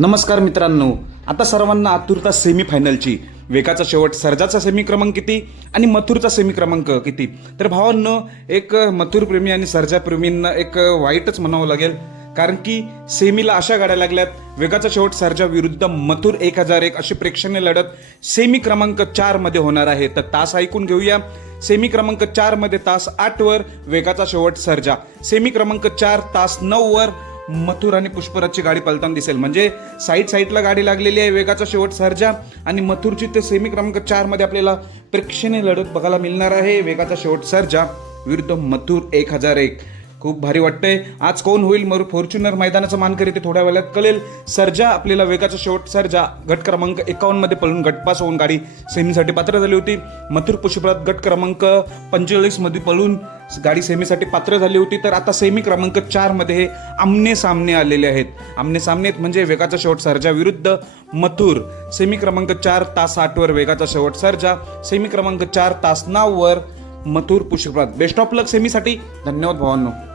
नमस्कार मित्रांनो. आता सर्वांना आतुरता सेमी फायनलची वेगाचा शेवट सर्जाचा सेमी क्रमांक किती आणि मथुरचा सेमी क्रमांक किती? तर भावांनो एक मथुरप्रेमी आणि सर्जाप्रेमींना एक वाईटच म्हणावं लागेल. कारण की सेमीला अशा गाड्या लागल्यात वेगाचा शेवट सर्जा विरुद्ध मथुर एक हजार एक अशी प्रेक्षणीय लढत सेमी क्रमांक चारमध्ये होणार आहे. तर तास ऐकून घेऊया. सेमी क्रमांक चारमध्ये तास आठवर वेगाचा शेवट सर्जा. सेमी क्रमांक चार तास नऊवर वर मथुर आणि पुष्पराजची गाडी पलताना दिसेल. म्हणजे साईड साईडला गाडी लागलेली आहे वेगाचा शेवट सर्जा आणि मथुरची ते सेमी क्रमांक चारमध्ये आपल्याला प्रेक्षणीय लढत बघायला मिळणार आहे. वेगाचा शेवट सर्जा विरुद्ध मथुर एक हजार एक. खूप भारी वाटतंय. आज कोण होईल? मग फॉर्च्युनर मैदानाचा मानकरी ते थोड्या वेळात कळेल. सर्जा आपल्याला वेगाचा शेवट. सर्जा गट क्रमांक एकावन्नमध्ये पळून गटपास होऊन गाडी सेमीसाठी पात्र झाली होती. मथुर पुष्पराज गट क्रमांक पंचेचाळीसमध्ये पळून गाडी सेमीसाठी पात्र झाली होती. तर आता सेमी क्रमांक चारमध्ये हे आमने सामने आलेले आहेत. आमने सामने आहेत म्हणजे वेगाचा शेवट सर्जा विरुद्ध मथुर. सेमी क्रमांक चार तास आठ वर वेगाचा शेवट सर्जा. सेमी क्रमांक चार तास नऊ वर Mathur Pushparaj. Best of luck सेमीसाठी. धन्यवाद भावांनो.